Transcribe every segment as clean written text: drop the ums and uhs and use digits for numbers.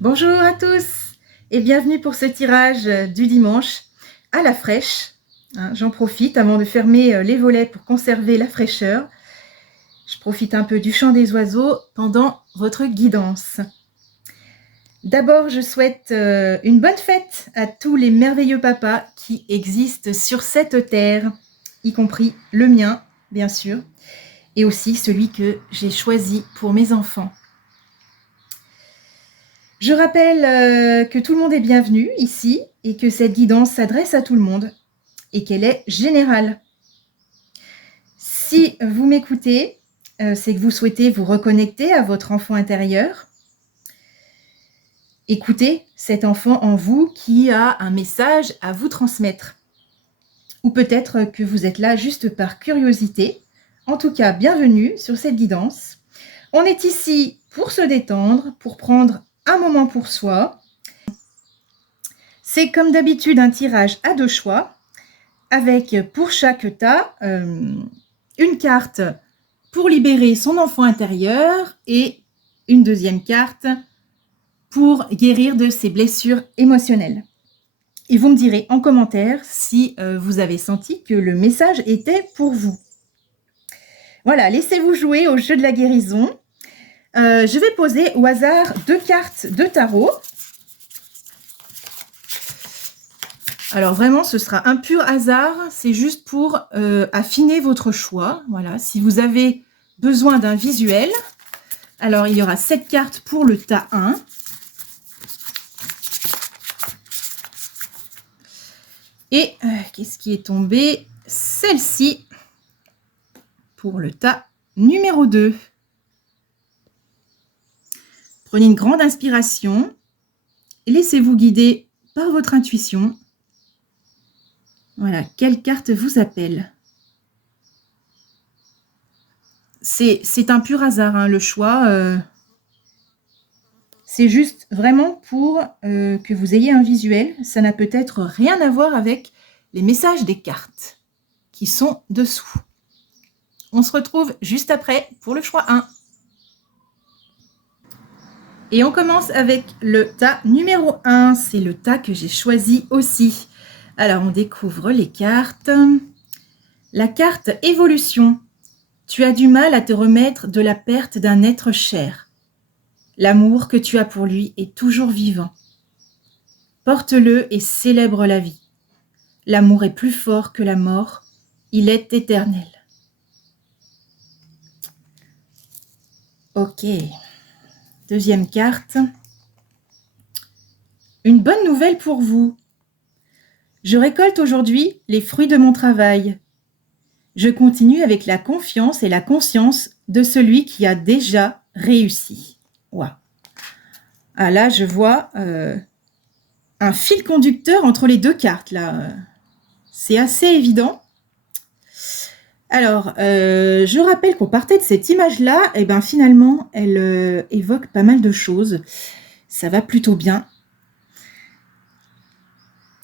Bonjour à tous et bienvenue pour ce tirage du dimanche à la fraîche. J'en profite avant de fermer les volets pour conserver la fraîcheur. Je profite un peu du chant des oiseaux pendant votre guidance. D'abord, je souhaite une bonne fête à tous les merveilleux papas qui existent sur cette terre, y compris le mien, bien sûr, et aussi celui que j'ai choisi pour mes enfants. Je rappelle que tout le monde est bienvenu ici et que cette guidance s'adresse à tout le monde et qu'elle est générale. Si vous m'écoutez, c'est que vous souhaitez vous reconnecter à votre enfant intérieur. Écoutez cet enfant en vous qui a un message à vous transmettre. Ou peut-être que vous êtes là juste par curiosité. En tout cas, bienvenue sur cette guidance. On est ici pour se détendre, pour prendre un moment pour soi. C'est comme d'habitude un tirage à 2 choix, avec pour chaque tas une carte pour libérer son enfant intérieur et une deuxième carte pour guérir de ses blessures émotionnelles. Et vous me direz en commentaire si vous avez senti que le message était pour vous. Voilà, laissez-vous jouer au jeu de la guérison. Je vais poser au hasard 2 cartes de tarot. Alors vraiment, ce sera un pur hasard, c'est juste pour affiner votre choix. Voilà, si vous avez besoin d'un visuel, alors il y aura 7 cartes pour le tas 1. Et qu'est-ce qui est tombé? Celle-ci pour le tas numéro 2. Prenez une grande inspiration et laissez-vous guider par votre intuition. Voilà, quelle carte vous appelle? C'est un pur hasard, hein, le choix. C'est juste vraiment pour que vous ayez un visuel. Ça n'a peut-être rien à voir avec les messages des cartes qui sont dessous. On se retrouve juste après pour le choix 1. Et on commence avec le tas numéro 1. C'est le tas que j'ai choisi aussi. Alors, on découvre les cartes. La carte évolution. Tu as du mal à te remettre de la perte d'un être cher. L'amour que tu as pour lui est toujours vivant. Porte-le et célèbre la vie. L'amour est plus fort que la mort. Il est éternel. Ok. Deuxième carte. Une bonne nouvelle pour vous. Je récolte aujourd'hui les fruits de mon travail. Je continue avec la confiance et la conscience de celui qui a déjà réussi. Wow. Ah là, je vois un fil conducteur entre les 2 cartes. Là, c'est assez évident. Alors, je rappelle qu'on partait de cette image-là, et bien finalement, elle évoque pas mal de choses. Ça va plutôt bien.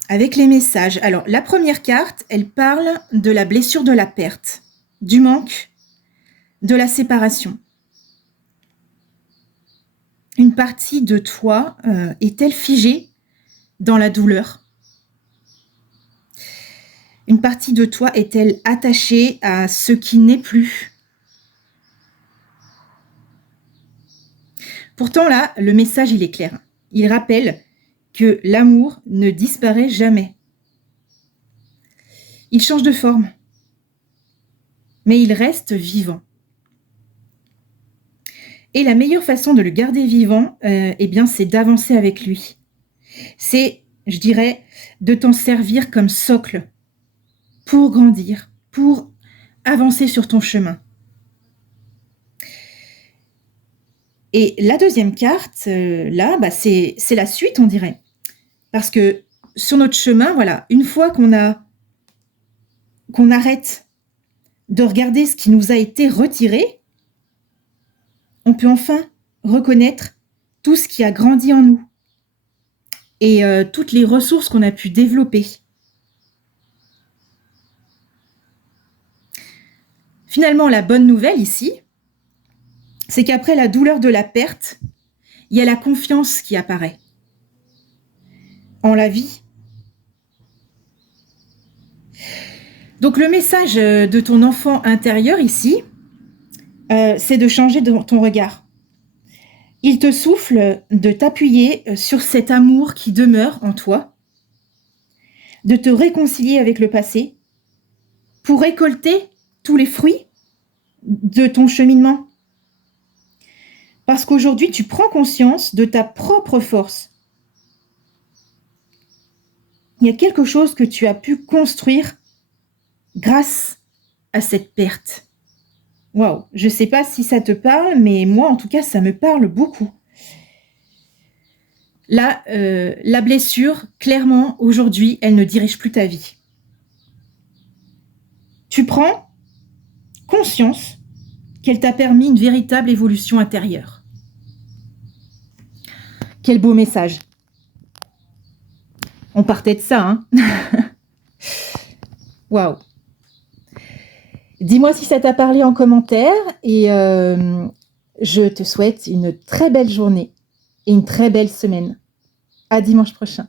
Avec les messages. Alors, la première carte, elle parle de la blessure de la perte, du manque, de la séparation. Une partie de toi est-elle figée dans la douleur? Une partie de toi est-elle attachée à ce qui n'est plus? Pourtant là, le message, il est clair. Il rappelle que l'amour ne disparaît jamais. Il change de forme, mais il reste vivant. Et la meilleure façon de le garder vivant, eh bien, c'est d'avancer avec lui. C'est, je dirais, de t'en servir comme socle pour grandir, pour avancer sur ton chemin. Et la deuxième carte, là, bah, c'est la suite, on dirait. Parce que sur notre chemin, voilà, une fois qu'on arrête de regarder ce qui nous a été retiré, on peut enfin reconnaître tout ce qui a grandi en nous et toutes les ressources qu'on a pu développer. Finalement, la bonne nouvelle ici, c'est qu'après la douleur de la perte, il il y a la confiance qui apparaît en la vie. Donc le message de ton enfant intérieur ici, c'est de changer ton regard. Il te souffle de t'appuyer sur cet amour qui demeure en toi, de te réconcilier avec le passé pour récolter tous les fruits de ton cheminement. Parce qu'aujourd'hui, tu prends conscience de ta propre force. Il y a quelque chose que tu as pu construire grâce à cette perte. Waouh, je ne sais pas si ça te parle, mais moi, en tout cas, ça me parle beaucoup. Là, la blessure, clairement, aujourd'hui, elle ne dirige plus ta vie. Tu prends conscience qu'elle t'a permis une véritable évolution intérieure. Quel beau message. On partait de ça, hein. Waouh. Dis-moi si ça t'a parlé en commentaire et je te souhaite une très belle journée et une très belle semaine. À dimanche prochain.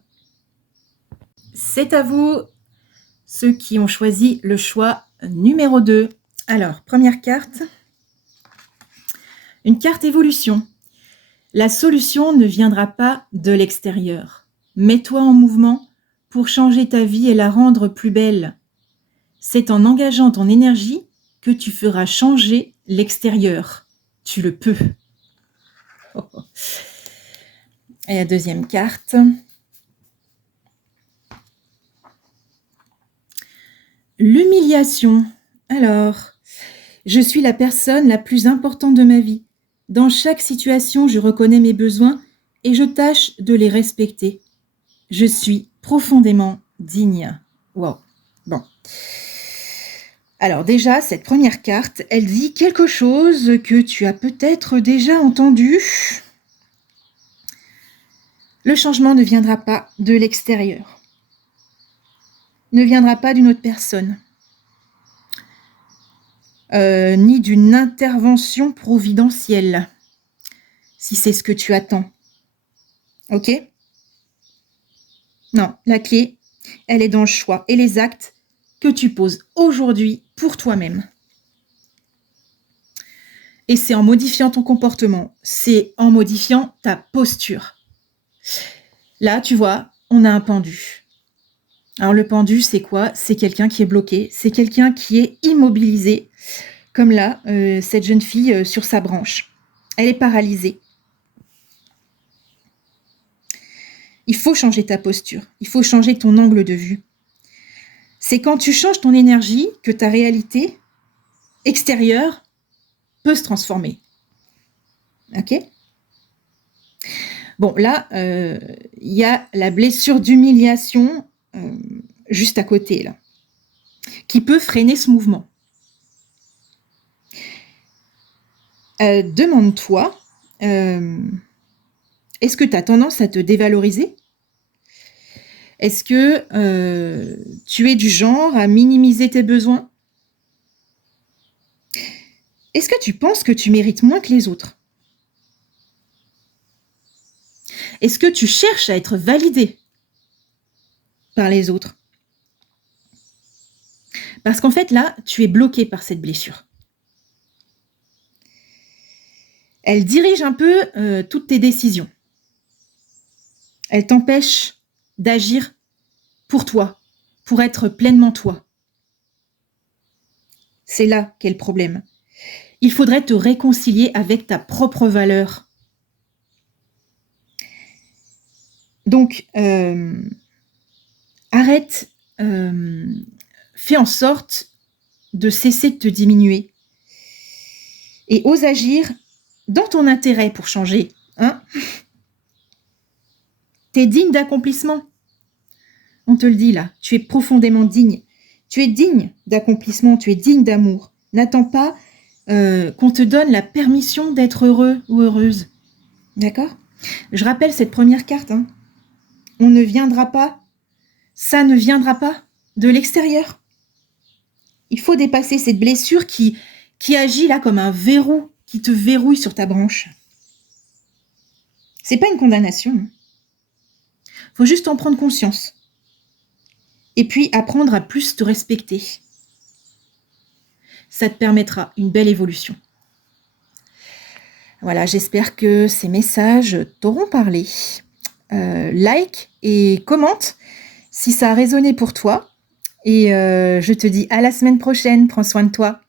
C'est à vous, ceux qui ont choisi le choix numéro 2. Alors, première carte. Une carte évolution. La solution ne viendra pas de l'extérieur. Mets-toi en mouvement pour changer ta vie et la rendre plus belle. C'est en engageant ton énergie que tu feras changer l'extérieur. Tu le peux. Et la deuxième carte. L'humiliation. Alors, je suis la personne la plus importante de ma vie. Dans chaque situation, je reconnais mes besoins et je tâche de les respecter. Je suis profondément digne. Wow. Bon. Alors déjà, cette première carte, elle dit quelque chose que tu as peut-être déjà entendu. Le changement ne viendra pas de l'extérieur. Ne viendra pas d'une autre personne. Ni d'une intervention providentielle, si c'est ce que tu attends. Ok ? Non, la clé, elle est dans le choix et les actes que tu poses aujourd'hui pour toi-même. Et c'est en modifiant ton comportement, c'est en modifiant ta posture. Là, tu vois, on a un pendu. Alors le pendu, c'est quoi ? C'est quelqu'un qui est bloqué, c'est quelqu'un qui est immobilisé, comme là, cette jeune fille sur sa branche. Elle est paralysée. Il faut changer ta posture, il faut changer ton angle de vue. C'est quand tu changes ton énergie que ta réalité extérieure peut se transformer. Ok ? Bon, là, il y a la blessure d'humiliation juste à côté, là, qui peut freiner ce mouvement. Demande-toi, est-ce que tu as tendance à te dévaloriser ? Est-ce que tu es du genre à minimiser tes besoins ? Est-ce que tu penses que tu mérites moins que les autres ? Est-ce que tu cherches à être validé par les autres ? Parce qu'en fait, là, tu es bloqué par cette blessure. Elle dirige un peu toutes tes décisions. Elle t'empêche d'agir pour toi, pour être pleinement toi. C'est là qu'est le problème. Il faudrait te réconcilier avec ta propre valeur. Donc, arrête, fais en sorte de cesser de te diminuer et ose agir dans ton intérêt pour changer. Hein ? Tu es digne d'accomplissement. On te le dit là, tu es profondément digne. Tu es digne d'accomplissement, tu es digne d'amour. N'attends pas qu'on te donne la permission d'être heureux ou heureuse. D'accord ? Je rappelle cette première carte. Hein. On ne viendra pas, ça ne viendra pas de l'extérieur. Il faut dépasser cette blessure qui agit là comme un verrou, qui te verrouille sur ta branche. C'est pas une condamnation. Faut juste en prendre conscience. Et puis apprendre à plus te respecter. Ça te permettra une belle évolution. Voilà, j'espère que ces messages t'auront parlé. Like et commente si ça a résonné pour toi. Et je te dis à la semaine prochaine. Prends soin de toi.